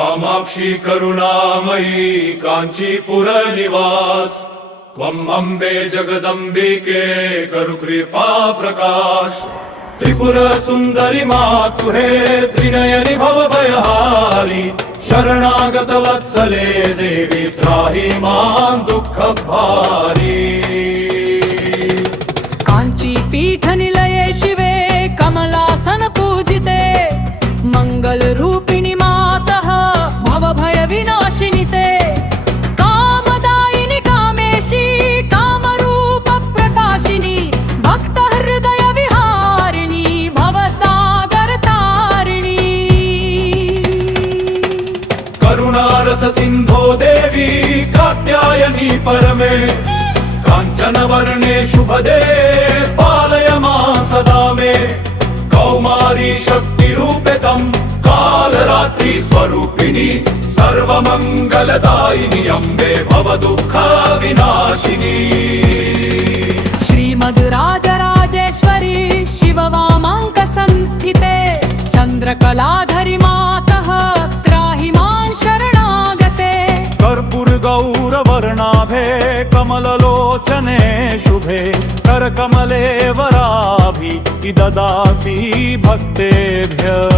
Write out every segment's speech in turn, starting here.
कामाक्षी करुणामयी कांचीपुर निवास त्वम् अम्बे जगदम्बिके करु कृपा प्रकाश त्रिपुर सुंदरी मातुहे त्रिनयनि भव भयहारी शरणागत वत्सले देवी त्राहि मां दुःख भारी कांची पीठ निलये शिवे कमलासन पूजिते मंगल रूपिणी मातः भव भय विनाशिनी ते कामदायिनी कामेशी कामरूप प्रकाशिनी भक्त हृदय विहारिणी भवसागर तारिणी करुणारस सिंधो देवी कात्यायनी परमे कांचन वर्णे शुभदे पालय मां सदा मे कौमारी शक्ति रूपे तम कालरात्रि स्वरूपिणी सर्वमंगलदायिनी अम्बे भव दुःख विनाशिनी श्रीमद्राजराजेश्वरी शिववामांक संस्थिते चंद्रकलाधरी मातः त्राहि मां शरणागते कर्पूर गौरवर्णाभे कमललोचने शुभे करकमले वराभि ददासि भक्तेभ्यः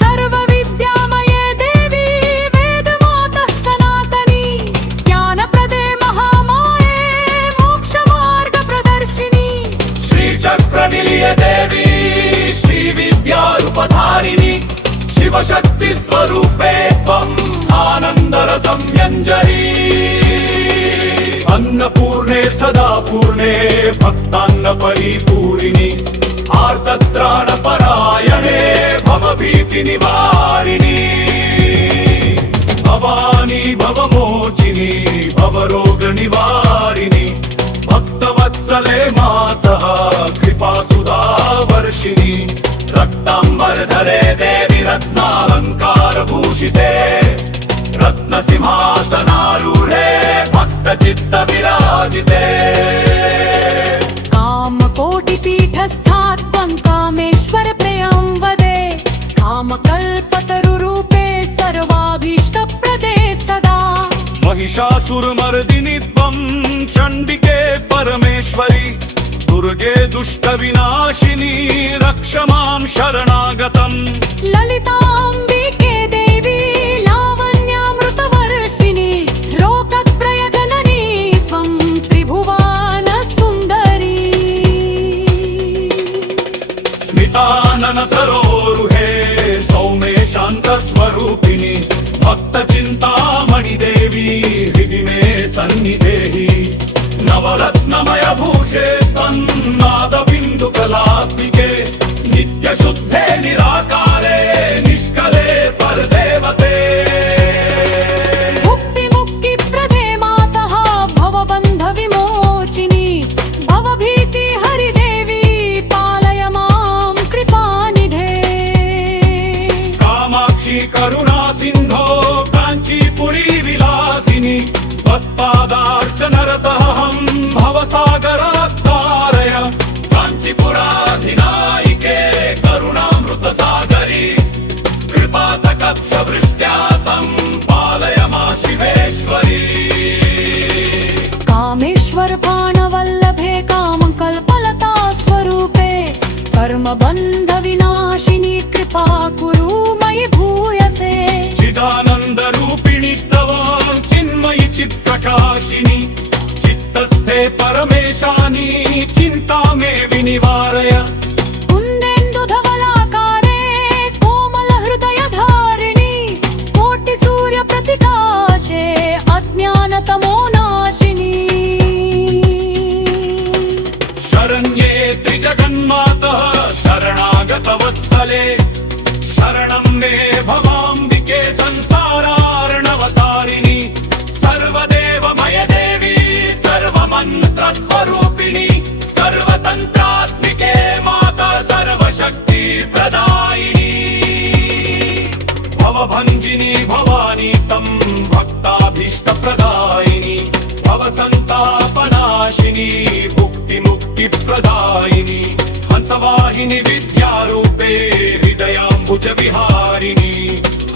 सर्वविद्यामये देवी वेदमातः सनातनी ज्ञानप्रदे महामाये मोक्षमार्गप्रदर्शिनी श्रीचक्रनिलय देवी श्रीविद्यारूपधारिणी शिवशक्ति स्वरूपे त्वम् आनन्दरसं व्यञ्जनी अन्नपूर्णे सदा पूर्णे भक्तान्न परिपूरिणि आर्तत्राणपरायणे भवभीति निवारिणि भवानी भवमोचिनी भवरोग निवारिणि भक्तवत्सले मातः कृपासुधा वर्षिणि रक्ताम्बरधरे देवी रत्नालंकार भूषिते रत्नसिंहासनारूढे भक्तचित्त विराजिते कामकोटिपीठस्थात्वं कामेश्वर प्रियं वदे कामकल्पतरुरूपे सर्वाभीष्टप्रदे सदा महिषासुरमर्दिनि त्वं चण्डिके परमेश्वरि दुर्गे दुष्टविनाशिनी रक्ष मां शरणागतम् ललिताम्बिके देवी लावण्यामृतवर्षिणि लोकत्रयजननी त्वं त्रिभुवनसुन्दरी स्मितानन सरोरुहे सौम्ये शान्तस्वरूपिणि भक्तचिन्तामणि देवी हृदि मे सन्निधेहि नवरत्नमय भूषे तन्नादबिन्दुकलात्मिके नित्यशुद्धे निराकारे निष्कले परदेवते मुक्तिप्रदे मातः भवबन्धविमोचिनी भवभीतिहरिदेवी पालय मां कृपानिधे कामाक्षी करुणा सिन्धो काञ्चीपुरी विलासिनी त्वत्पादार्चनरतः भवसागरात्तारय काञ्चीपुराधिनायिके करुणामृतसागरी कृपातकक्षवृष्ट्या तं पालय मा शिवेश्वरी कामेश्वर पाणवल्लभे कामकल्पलता स्वरूपे कर्मबन्धविनाशिनी कृपा कुरु मयि भूयसे चिदानन्दरूपिणि तव चिन्मयि चित्प्रकाशिनि चित्तस्थे परमेशानी चिन्ता मे विनिवारय कुन्देन्दुधवलाकारे कोमलहृदयधारिणि कोटिसूर्यप्रतिकाशे अज्ञानतमोनाशिनी शरण्ये त्रिजगन्मातः शरणागतवत्सले शरणं मे भवाम्बिके संसारार्णवतारिणि सर्वदेवमय देवी सर्वमन्त्रस्वरूपिणि सर्वतन्त्रात्मिके माता सर्वशक्ति प्रदायिनी भवभञ्जिनी भवानी तं भक्ताभीष्टप्रदायिनी भवसन्तापनाशिनी भुक्तिमुक्तिप्रदायिनी हंसवाहिनी विद्यारूपे हृदयां भुजविहारिणी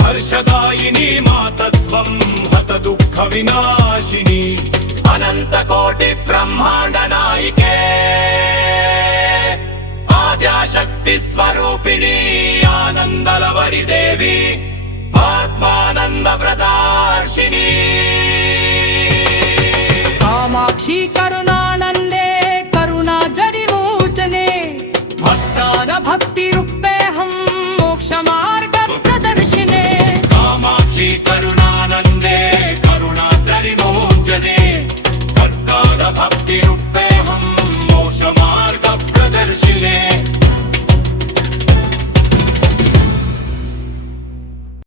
हर्षदायिनी मातत्वं हत दुःख विनाशिनी अनन्तकोटि ब्रह्माण्ड नायिके आद्याशक्ति स्वरूपिणी आनन्दलवरि देवी आत्मानन्द प्रदाशिनी कामाक्षी करुणानन्दे करुणा जरिमोचने भक्तान भक्तिरूप